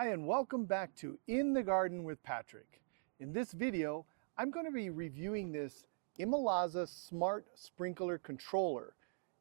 Hi, and welcome back to In the Garden with Patrick. In this video, I'm going to be reviewing this ImoLaza Smart Sprinkler Controller.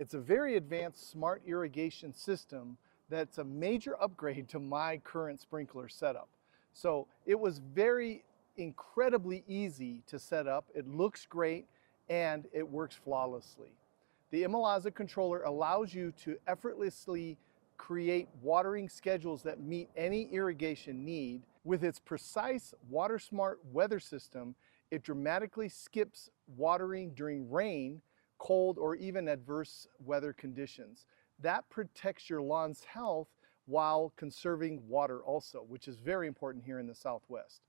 It's a very advanced smart irrigation system that's a major upgrade to my current sprinkler setup. So it was incredibly easy to set up. It looks great and it works flawlessly. The ImoLaza controller allows you to effortlessly create watering schedules that meet any irrigation need. With its precise water smart weather system, it dramatically skips watering during rain, cold, or even adverse weather conditions. That protects your lawn's health while conserving water also, which is very important here in the Southwest.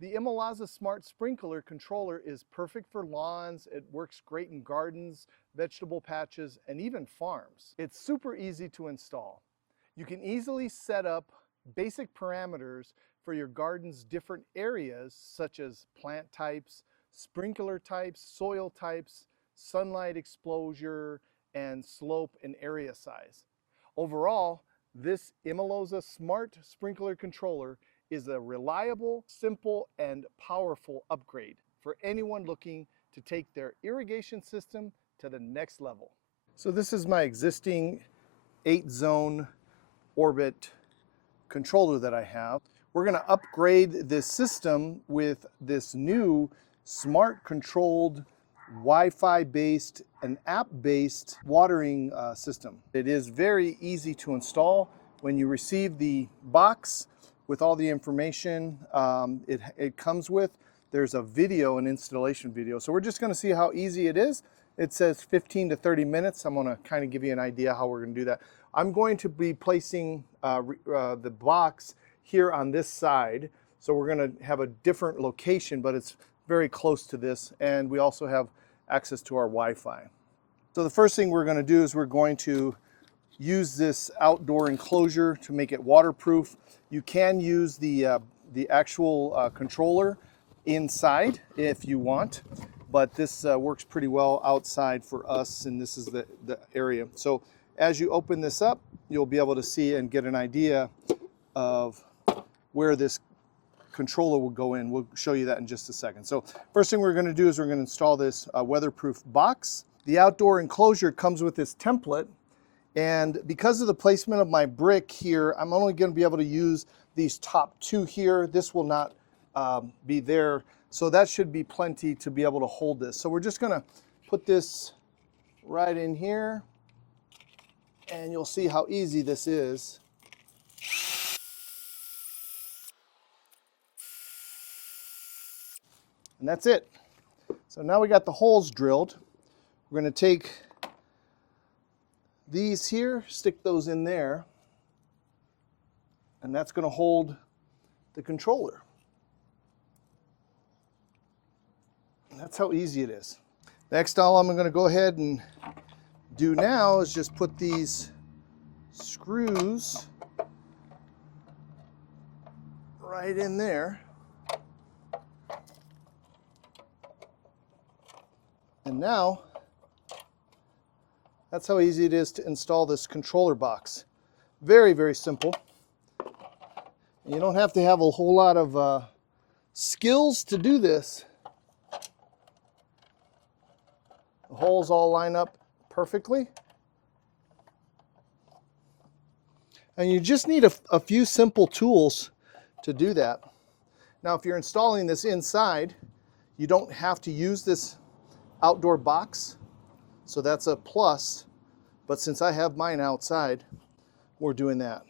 The ImoLaza Smart Sprinkler Controller is perfect for lawns. It works great in gardens, vegetable patches, and even farms. It's super easy to install. You can easily set up basic parameters for your garden's different areas, such as plant types, sprinkler types, soil types, sunlight exposure, and slope and area size. Overall, this ImoLaza Smart Sprinkler Controller is a reliable, simple, and powerful upgrade for anyone looking to take their irrigation system to the next level. So this is my existing 8-zone orbit controller that I have. We're going to upgrade this system with this new smart controlled Wi-Fi based and app based watering system. It is very easy to install. When you receive the box with all the information it comes with, there's a video, an installation video. So we're just going to see how easy it is. It says 15 to 30 minutes. I'm going to kind of give you an idea how we're going to do that. I'm going to be placing the box here on this side. So we're going to have a different location, but it's very close to this. And we also have access to our Wi-Fi. So the first thing we're going to do is we're going to use this outdoor enclosure to make it waterproof. You can use the actual controller inside if you want, but this works pretty well outside for us, and this is the area. So as you open this up, you'll be able to see and get an idea of where this controller will go in. We'll show you that in just a second. So first thing we're going to do is we're going to install this weatherproof box. The outdoor enclosure comes with this template, and because of the placement of my brick here, I'm only going to be able to use these top two here. This will not be there, so that should be plenty to be able to hold this. So we're just going to put this right in here, and you'll see how easy this is. And that's it. So now we got the holes drilled. We're going to take these here, stick those in there, and that's going to hold the controller. And that's how easy it is. Next, all I'm going to go ahead and do now is just put these screws right in there. And now, that's how easy it is to install this controller box. Very, very simple. And you don't have to have a whole lot of skills to do this. The holes all line up perfectly. And you just need a few simple tools to do that. Now, if you're installing this inside, you don't have to use this outdoor box, so that's a plus. But since I have mine outside, we're doing that.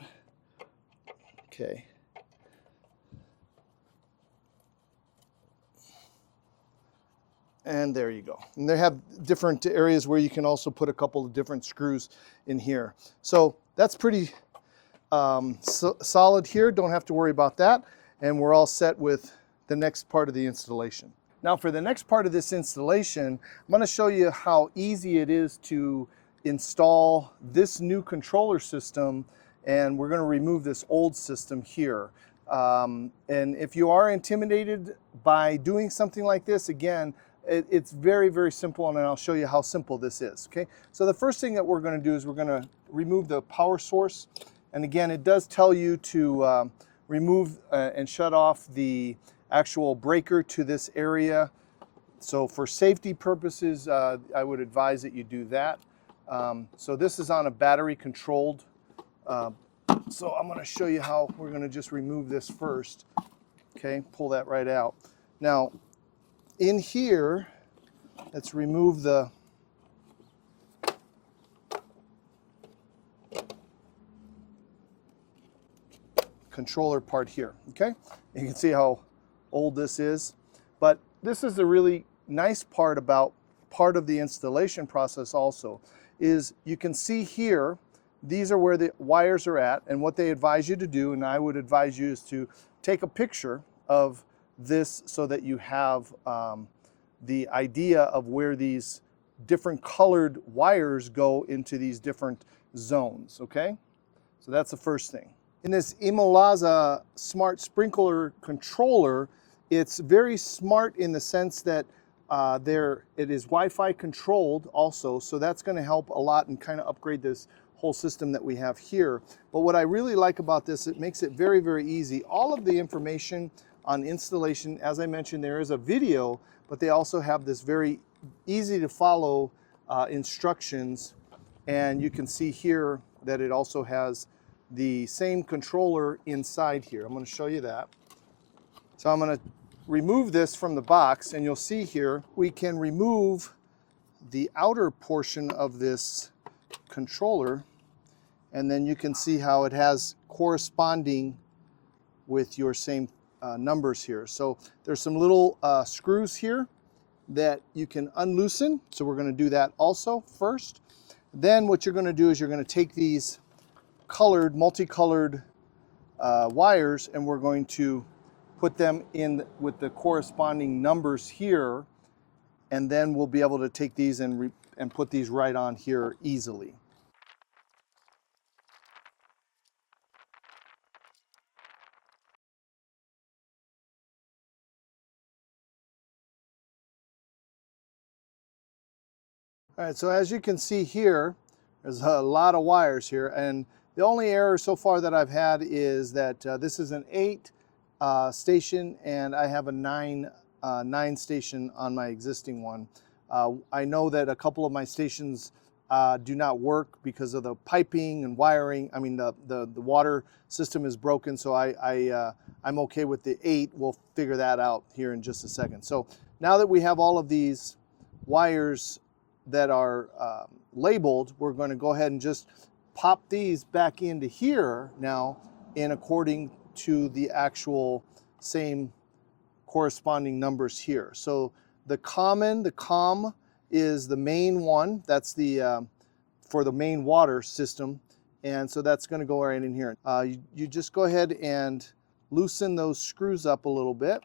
Okay. And there you go. And they have different areas where you can also put a couple of different screws in here. So that's pretty solid here. Don't have to worry about that. And we're all set with the next part of the installation. Now for the next part of this installation, I'm going to show you how easy it is to install this new controller system, and we're going to remove this old system here. And if you are intimidated by doing something like this, again, it's very, very simple, and I'll show you how simple this is. Okay, so the first thing that we're going to do is we're going to remove the power source, and again, it does tell you to remove and shut off the actual breaker to this area. So for safety purposes, I would advise that you do that. So this is on a battery controlled. So I'm going to show you how we're going to just remove this first. Okay, pull that right out. Now, in here, let's remove the controller part here. Okay, you can see how old this is, but this is the really nice part about part of the installation process also, is you can see here, these are where the wires are at, and what they advise you to do, and I would advise you, is to take a picture of this so that you have the idea of where these different colored wires go into these different zones, okay? So that's the first thing. In this ImoLaza Smart Sprinkler Controller, it's very smart in the sense that it is Wi-Fi controlled also, so that's going to help a lot and kind of upgrade this whole system that we have here. But what I really like about this, it makes it very, very easy. All of the information on installation, as I mentioned, there is a video, but they also have this very easy to follow instructions, and you can see here that it also has the same controller inside here. I'm going to show you that. So I'm going to remove this from the box, and you'll see here we can remove the outer portion of this controller, and then you can see how it has corresponding with your same numbers here. So there's some little screws here that you can unloosen, so we're going to do that also first. Then what you're going to do is you're going to take these multicolored wires, and we're going to put them in with the corresponding numbers here, and then we'll be able to take these and put these right on here easily. All right, so as you can see here, there's a lot of wires here, and the only error so far that I've had is that this is an 8 station, and I have a 9 station on my existing one. I know that a couple of my stations do not work because of the piping and wiring. I mean, the water system is broken, so I'm okay with the 8. We'll figure that out here in just a second. So now that we have all of these wires that are labeled, we're going to go ahead and just pop these back into here now in according to the actual same corresponding numbers here. So the COM is the main one. That's the for the main water system, and so that's going to go right in here. You just go ahead and loosen those screws up a little bit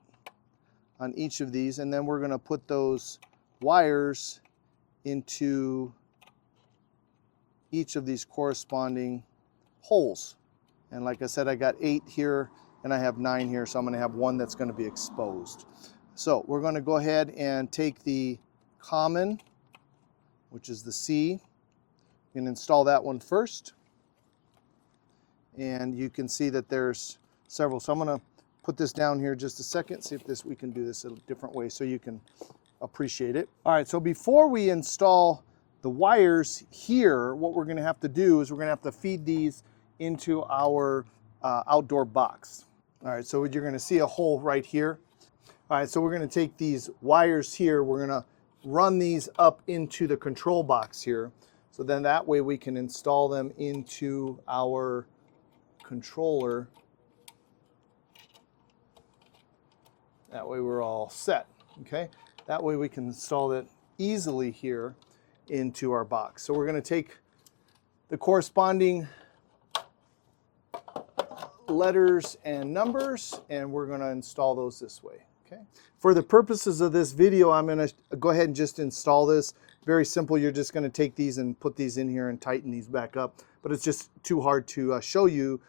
on each of these, and then we're going to put those wires into each of these corresponding holes. And like I said, I got 8 here and I have 9 here, so I'm going to have 1 that's going to be exposed. So we're going to go ahead and take the common, which is the C, and install that one first. And you can see that there's several. So I'm going to put this down here just a second, see if we can do this a different way so you can appreciate it. All right, so before we install the wires here, what we're going to have to do is we're going to have to feed these into our outdoor box. All right, so you're going to see a hole right here. All right, so we're going to take these wires here, we're going to run these up into the control box here. So then that way we can install them into our controller. That way we're all set, okay? That way we can install it easily here into our box. So we're going to take the corresponding letters and numbers, and we're going to install those this way, okay? For the purposes of this video, I'm going to go ahead and just install this. Very simple. You're just going to take these and put these in here and tighten these back up, but it's just too hard to show you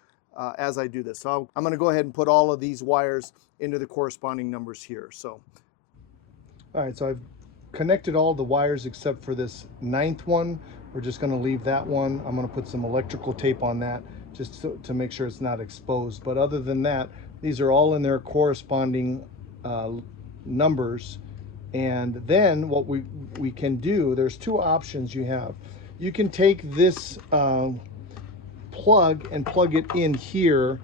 as I do this. So I'm going to go ahead and put all of these wires into the corresponding numbers here. So, all right, so I've connected all the wires except for this 9th one. We're just going to leave that one. I'm going to put some electrical tape on that just to make sure it's not exposed. But other than that, these are all in their corresponding numbers. And then what we can do, there's two options you have. You can take this plug and plug it in here,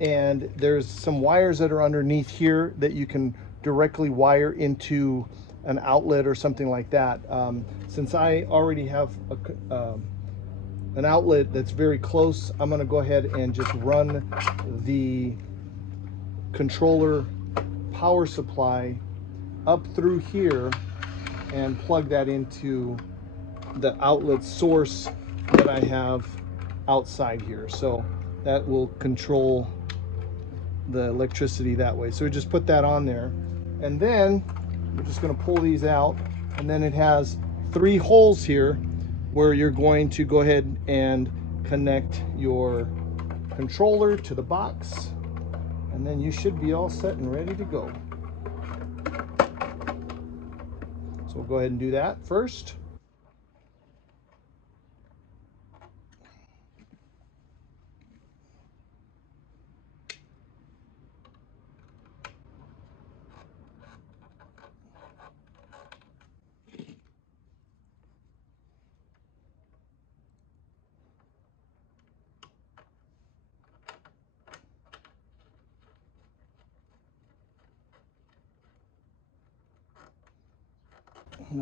and there's some wires that are underneath here that you can directly wire into an outlet or something like that. Since I already have an outlet that's very close, I'm going to go ahead and just run the controller power supply up through here and plug that into the outlet source that I have outside here. So that will control the electricity that way. So we just put that on there, and then we're just going to pull these out, and then it has 3 holes here where you're going to go ahead and connect your controller to the box, and then you should be all set and ready to go. So we'll go ahead and do that first.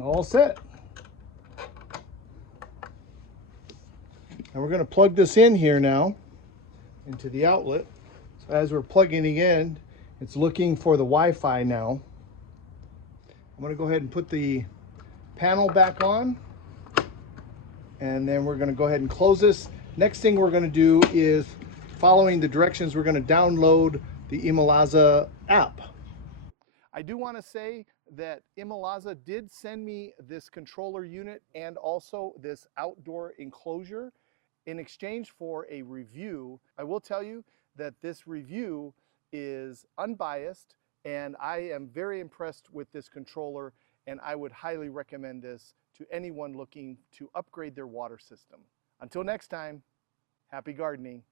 All set. And we're going to plug this in here now into the outlet. So as we're plugging it in, it's looking for the Wi-Fi now. I'm going to go ahead and put the panel back on, and then we're going to go ahead and close this. Next thing we're going to do is, following the directions, we're going to download the ImoLaza app. I do want to say that ImoLaza did send me this controller unit and also this outdoor enclosure in exchange for a review. I will tell you that this review is unbiased, and I am very impressed with this controller, and I would highly recommend this to anyone looking to upgrade their water system. Until next time, happy gardening.